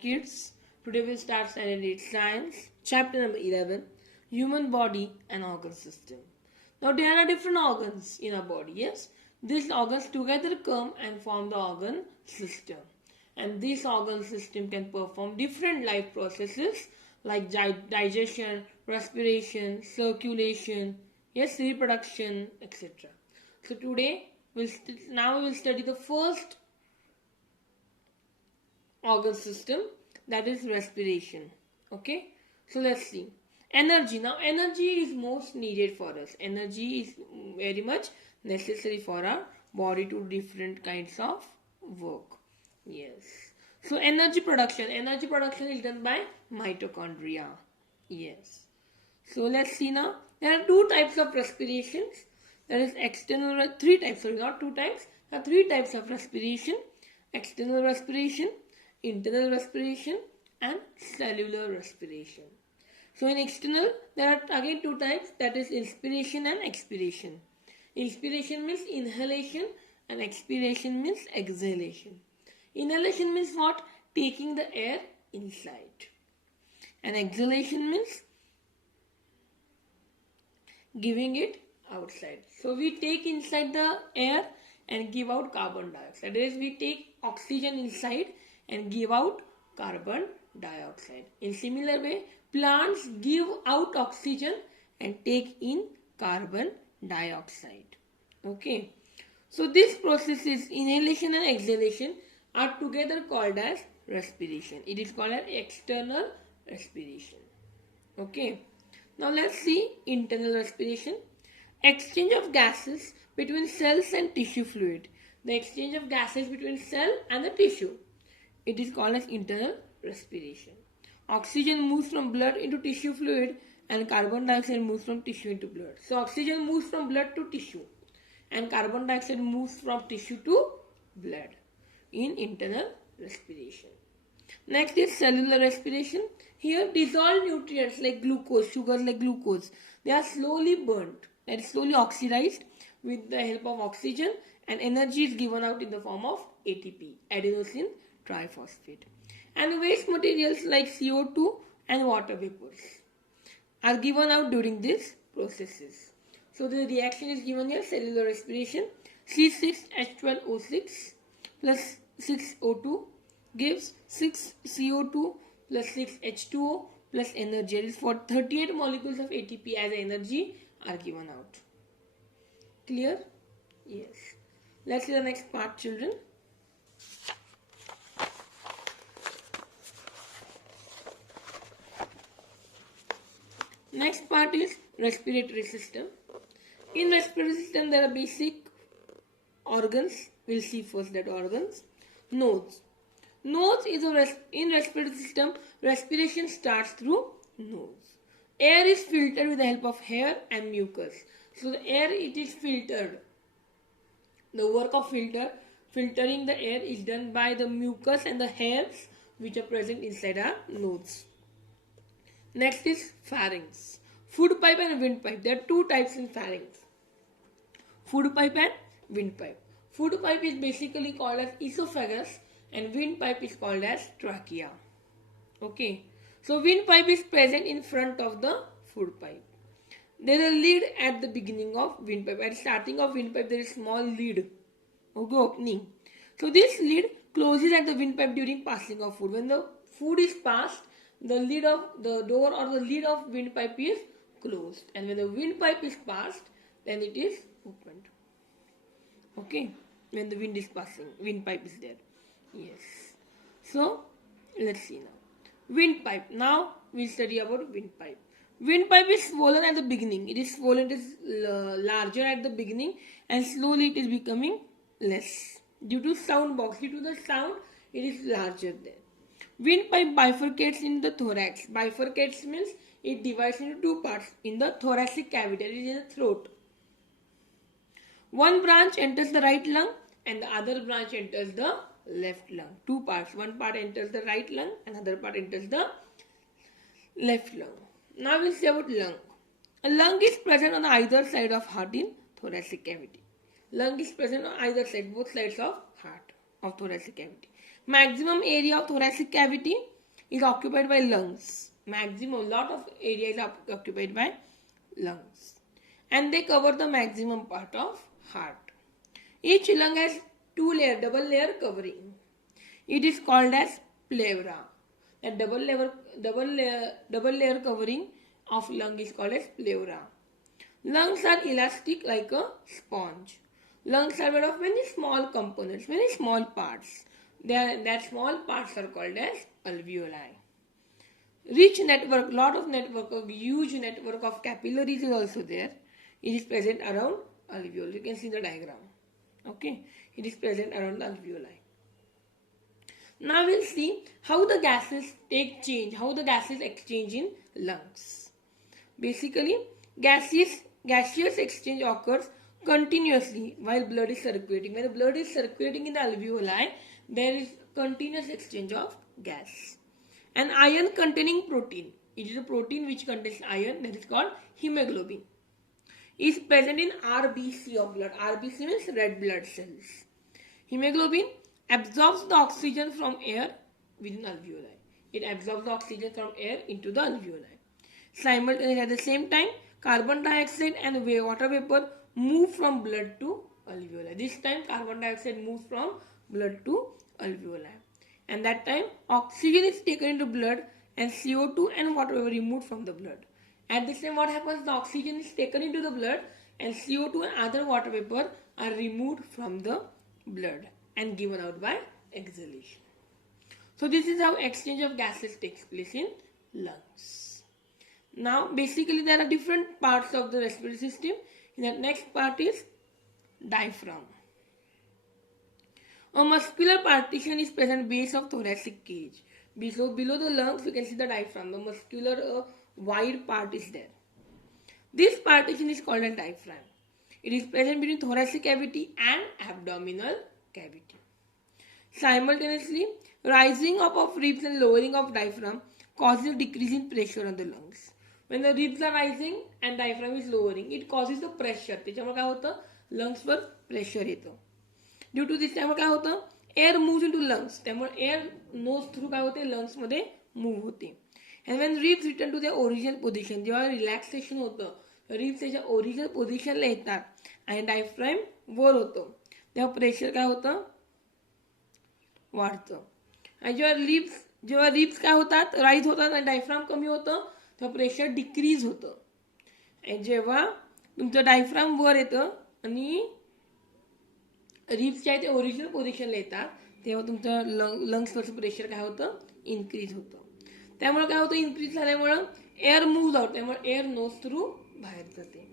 Kids, today we'll start Standard 8 Science, chapter number 11, Human Body and Organ System. Now there are different organs in our body, yes? These organs together come and form the organ system. And this organ system can perform different life processes like digestion, respiration, circulation, yes, reproduction, etc. So today, now we will study the first organ system, that is respiration. Okay, so let's see. Energy. Now energy is most needed for us. Energy is very much necessary for our body to do different kinds of work. Yes. So energy production is done by mitochondria. Yes. So let's see now. There are two types of respirations. There is three types, sorry, not two types. There are three types of respiration. External respiration, internal respiration, and cellular respiration. So in external, there are again two types, that is inspiration and expiration. Inspiration means inhalation and expiration means exhalation. Inhalation means what? Taking the air inside. And exhalation means giving it outside. So we take inside the air and give out carbon dioxide. That is, we take oxygen inside and give out carbon dioxide. In similar way, plants give out oxygen and take in carbon dioxide. Okay. So these processes, inhalation and exhalation, are together called as respiration. It is called as external respiration. Okay. Now let's see internal respiration. Exchange of gases between cells and tissue fluid. The exchange of gases between cell and the tissue. It is called as internal respiration. Oxygen moves from blood into tissue fluid and carbon dioxide moves from tissue into blood. So oxygen moves from blood to tissue and carbon dioxide moves from tissue to blood in internal respiration. Next is cellular respiration. Here dissolved nutrients like glucose, sugars like glucose, they are slowly burnt, that is slowly oxidized with the help of oxygen, and energy is given out in the form of ATP, adenosine triphosphate. And waste materials like CO2 and water vapors are given out during these processes. So the reaction is given here, cellular respiration. C6H12O6 plus 6O2 gives 6 CO2 plus 6 H2O plus energy. That is, for 38 molecules of ATP as energy are given out. Clear? Yes. Let's see the next part, children. Next part is respiratory system. In respiratory system, there are basic organs. We'll see first that organs. Nose. Nose is in respiratory system, respiration starts through nose. Air is filtered with the help of hair and mucus. So the air, it is filtered. The work of filtering the air is done by the mucus and the hairs which are present inside our nose. Next is pharynx. Food pipe and windpipe. There are two types in pharynx. Food pipe and windpipe. Food pipe is basically called as esophagus and windpipe is called as trachea. Okay. So windpipe is present in front of the food pipe. There is a lid at the beginning of windpipe. At the starting of windpipe, there is a small lid. Okay, opening. So this lid closes at the windpipe during passing of food. When the food is passed, the lid of the door or the lid of windpipe is closed. And when the windpipe is passed, then it is opened. Okay. When the wind is passing, windpipe is there. Yes. So, let's see now. Windpipe. Now, we study about windpipe. Windpipe is swollen at the beginning. It is swollen, it is larger at the beginning and slowly it is becoming less. Due to sound box, due to the sound, it is larger there. Windpipe bifurcates in the thorax. Bifurcates means it divides into two parts in the thoracic cavity, it is in the throat. One branch enters the right lung and the other branch enters the left lung. Two parts. One part enters the right lung and other part enters the left lung. Now we'll see about lung. A lung is present on either side of heart in thoracic cavity. Lung is present on either side, both sides of heart of thoracic cavity. Maximum area of thoracic cavity is occupied by lungs. Maximum, lot of area is occupied by lungs. And they cover the maximum part of heart. Each lung has double layer covering. It is called as pleura. A double layer covering of lung is called as pleura. Lungs are elastic like a sponge. Lungs are made of many small components, many small parts. That small parts are called as alveoli. Rich network, lot of network, a huge network of capillaries is also there. It is present around alveoli. You can see the diagram. Okay, it is present around the alveoli. Now we'll see how the gases how the gases exchange in lungs. Basically, gaseous exchange occurs continuously while blood is circulating. When the blood is circulating in the alveoli, there is continuous exchange of gas. An iron containing protein, it is a protein which contains iron, that is called hemoglobin, is present in RBC of blood. RBC means red blood cells. Hemoglobin absorbs the oxygen from air within alveoli. It absorbs the oxygen from air into the alveoli. Simultaneously, at the same time, carbon dioxide and water vapor move from blood to alveoli. This time, carbon dioxide moves from blood to alveoli. And that time, oxygen is taken into blood and CO2 and water vapor removed from the blood. At this time, what happens? The oxygen is taken into the blood and CO2 and other water vapor are removed from the blood and given out by exhalation. So this is how exchange of gases takes place in lungs. Now basically there are different parts of the respiratory system. The next part is diaphragm. A muscular partition is present base of thoracic cage. Below the lungs you can see the diaphragm. The muscular wide part is there. This partition is called a diaphragm. It is present between thoracic cavity and abdominal cavity. Simultaneously, rising up of ribs and lowering of diaphragm causes decrease in pressure on the lungs. When the ribs are rising and diaphragm is lowering, it causes the pressure. त्याच्यामुळे काय होतं? लंग्सवर pressure येतं. Due to this त्यामुळे काय होतं? Air moves into lungs. त्यामुळे air nose through काय होते? लंग्समध्ये मूव्ह होते. And when ribs return to the original position, जेव्हा रिलॅक्सेशन होतं, रिब्स त्याच्या ओरिजिनल पोझिशनला येतात आणि डायफ्राम वर होतो, तेव्हा प्रेशर काय होतं? वाढतं. आणि जेव्हा रिब्स काय होतात? राईज होतात आणि डायफ्राम कमी होतं, तेव्हा प्रेशर डिक्रीज होतं. आणि जेव्हा तुमचं डायफ्राम वर येतं आणि रिब्स जे आहे ते ओरिजिनल पोझिशनला येतात, तेव्हा तुमचं लंग्सवरचं प्रेशर काय होतं? इन्क्रीज होतं. त्यामुळे काय होतं? इन्क्रीज झाल्यामुळं एअर मूव्ह आउट, त्यामुळे एअर नोज थ्रू बाहेर जाते.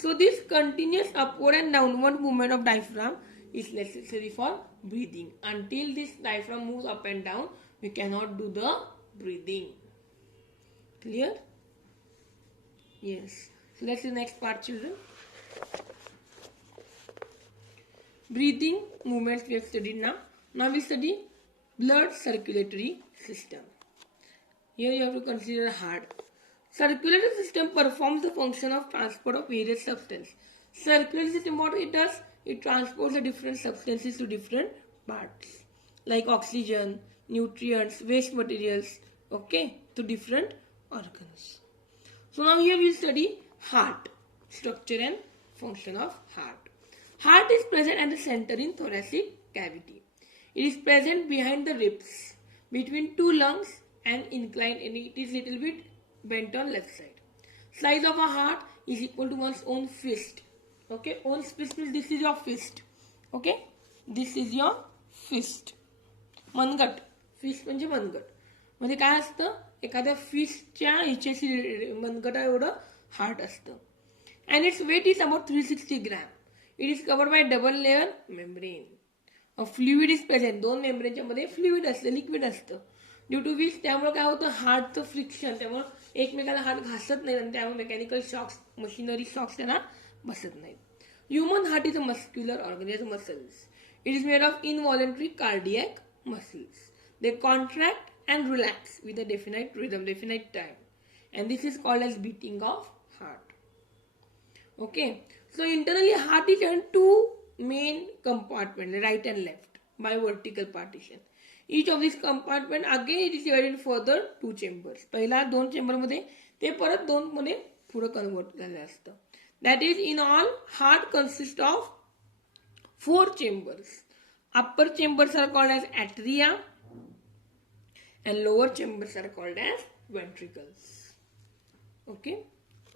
So this continuous upward and downward movement of diaphragm is necessary for breathing. Until this diaphragm moves up and down, we cannot do the breathing. Clear? Yes. So that's the next part, children. Breathing movements we have studied now. Now we study blood circulatory system. Here you have to consider heart. Circulatory system performs the function of transport of various substances. Circulatory system, what it does? It transports the different substances to different parts, like oxygen, nutrients, waste materials, okay, to different organs. So now here we study heart, structure and function of heart. Heart is present at the center in thoracic cavity. It is present behind the ribs, between two lungs and inclined, and it is little bit bent on left side. Size of a heart is equal to one's own fist. Okay, own fist means this is your fist. Okay, this is your fist. मनगट, fist म्हणजे मनगट. म्हणजे काय असतं? एखाद्या फिस्टच्या ह्याच्याशी मनगटा एवढं heart असतं. And its weight is about 360 grams. It is covered by double layer membrane. A fluid is present. दोन मेम्ब्रेनच्या मध्ये फ्लुइड असतं, लिक्विड असतं. ड्यू टू विच त्यामुळे काय होतं? हार्टचं फ्रिक्शन, त्यामुळे एकमेकाला हार्ट घासत नाही आणि त्यामुळे मेकॅनिकल शॉक्स, मशिनरी शॉक्स त्यांना बसत नाहीत. Human heart is a muscular organ, is muscles. It is made of इनव्हॉलंटरी cardiac muscles. They contract and relax with a definite rhythm, definite time, and this is called as beating of heart. Okay, so internally heart is in two main compartments, right and left. by vertical partition. Each of these compartment again it is divided into further 2 chambers. पहिला 2 chamber मध्ये ते परत 2 मध्ये पुढे convert झाले असतं. That is, in all, heart consists of 4 chambers. Upper chambers are called as atria and lower chambers are called as ventricles. Okay,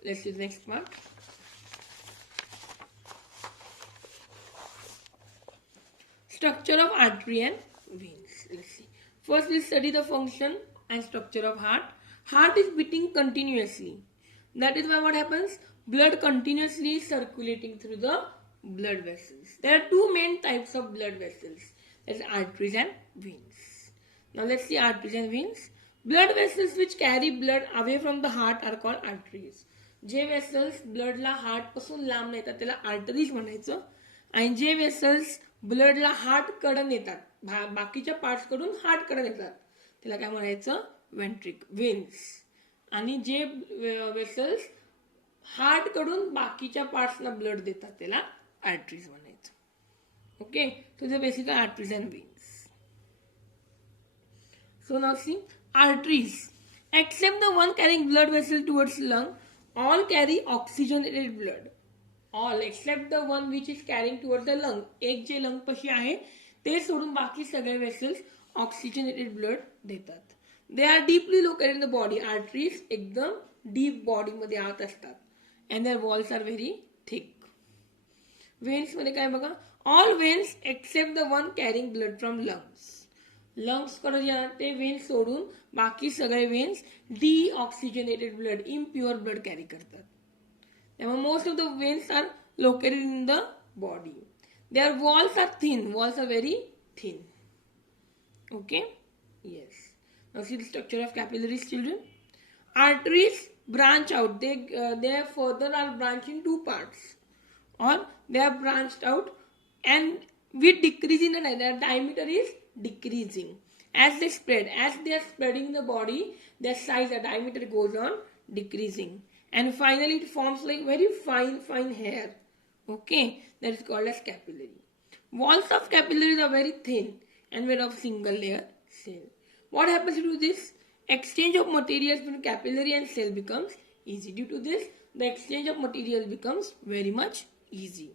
let's see the next part. Structure of artery and veins. Let's see. First, we study the function and structure of heart. Heart is beating continuously. That is why what happens? Blood continuously is circulating through the blood vessels. There are 2 main types of blood vessels. That is arteries and veins. Now let's see arteries and veins. Blood vessels which carry blood away from the heart are called arteries. J vessels bloodला heart पासून लांब नेतात त्याला arteries म्हणायचं. आणि जे vessels ब्लडला heart कडे नेतात बाकीच्या parts कडून हार्ट कडे नेतात त्याला काय म्हणायचं वेन्स. आणि जे वेसल्स हार्ट कडून बाकीच्या पार्ट्सना ब्लड देतात त्याला आर्टरीज म्हणायचं. Okay, so the basically arteries and veins. So now see arteries. Except the one carrying blood vessel towards lung, all carry oxygenated blood. All except the one which is carrying towards the lung. एक जे lung पशी आहे ते सोडून बाकी सगळे vessels oxygenated blood देतात. They are deeply located in the body. Arteries एकदम deep body मध्ये आत असतात. And their walls are very thick. Veins मध्ये काय बघा, all veins except the one carrying blood from lungs. Lungs कडे जे ते वेन्स सोडून बाकी सगळे veins deoxygenated blood, impure blood carry करतात. Most of the veins are located in the body. Their walls are thin. Walls are very thin. Okay? Yes. Now see the structure of capillaries, children. Arteries branch out. They further are branched in 2 parts. Or they are branched out and with decreasing the their diameter is decreasing. As they spread, as they are spreading the body, their size, the diameter goes on decreasing. And finally it forms like very fine hair. Okay, that is called as capillary. Walls of capillaries are very thin and made of single layer cell. What happens to this? Exchange of materials between capillary and cell becomes easy. Due to this, the exchange of materials becomes very much easy.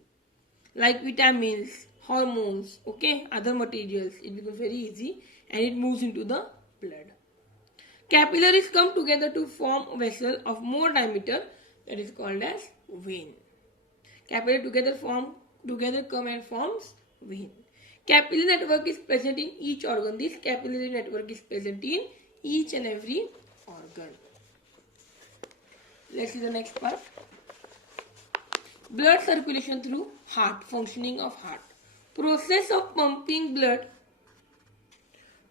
Like vitamins, hormones, okay, other materials, it becomes very easy and it moves into the blood. Capillaries come together to form a vessel of more diameter that is called as vein. Capillary come and forms vein. Capillary network is present in each organ. This capillary network is present in each and every organ. Let's see the next part. Blood circulation through heart. Functioning of heart. Process of pumping blood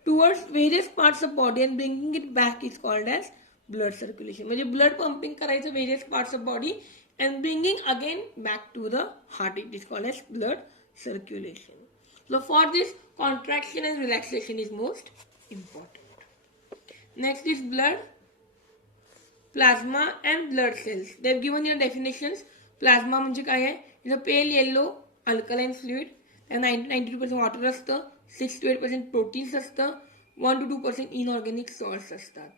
towards various parts of body and bringing it back is called as blood circulation. म्हणजे blood pumping करायचं various parts of body and bringing again back to the heart. It is called as blood circulation. So for this, contraction and relaxation is most important. Next is blood, plasma and blood cells. They have given here definitions. Plasma म्हणजे काय आहे? It's a pale yellow alkaline fluid. And 92% water असतं. 6 to 8% proteins असतं. 1 to 2% inorganic salts असतात.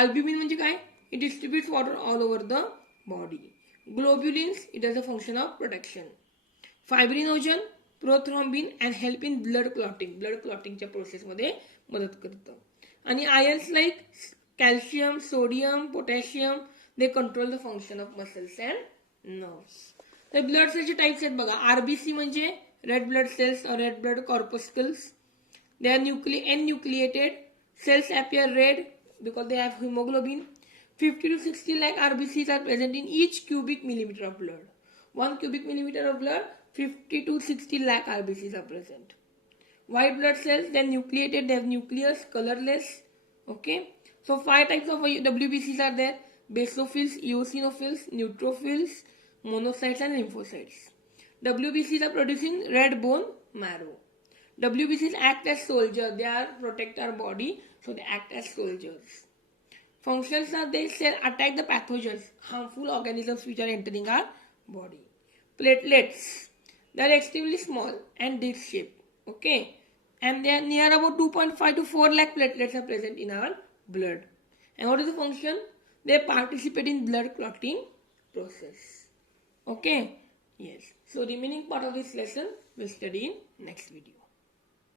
Albumin म्हणजे काय? It distributes water all over the body. Globulins, it has a function of protection. Fibrinogen, prothrombin and help in blood clotting. Blood क्लॉटिंगच्या प्रोसेसमध्ये मदत करतं. आणि ions like calcium, sodium, potassium, they control the function of muscles and nerves. तर blood सेलचे types आहेत बघा. RBC म्हणजे red blood cells or red blood corpuscles. They are enucleated. Cells appear red because they have hemoglobin. 50 to 60 lakh RBCs are present in each cubic millimeter of blood. 1 cubic millimeter of blood, 50 to 60 lakh RBCs are present. White blood cells, they are nucleated, they have nucleus, colorless. Okay. So 5 types of WBCs are there. Basophils, eosinophils, neutrophils, monocytes and lymphocytes. WBCs are producing red bone marrow. WBCs act as soldiers. They are protect our body, so they act as soldiers. Functions are they attack the pathogens, harmful organisms which are entering our body. Platelets, they are extremely small and disc shaped. Okay, and they are near about 2.5 to 4 lakh platelets are present in our blood. And what is the function? They participate in blood clotting process. Okay? Yes. So remaining part of this lesson we'll study in next video.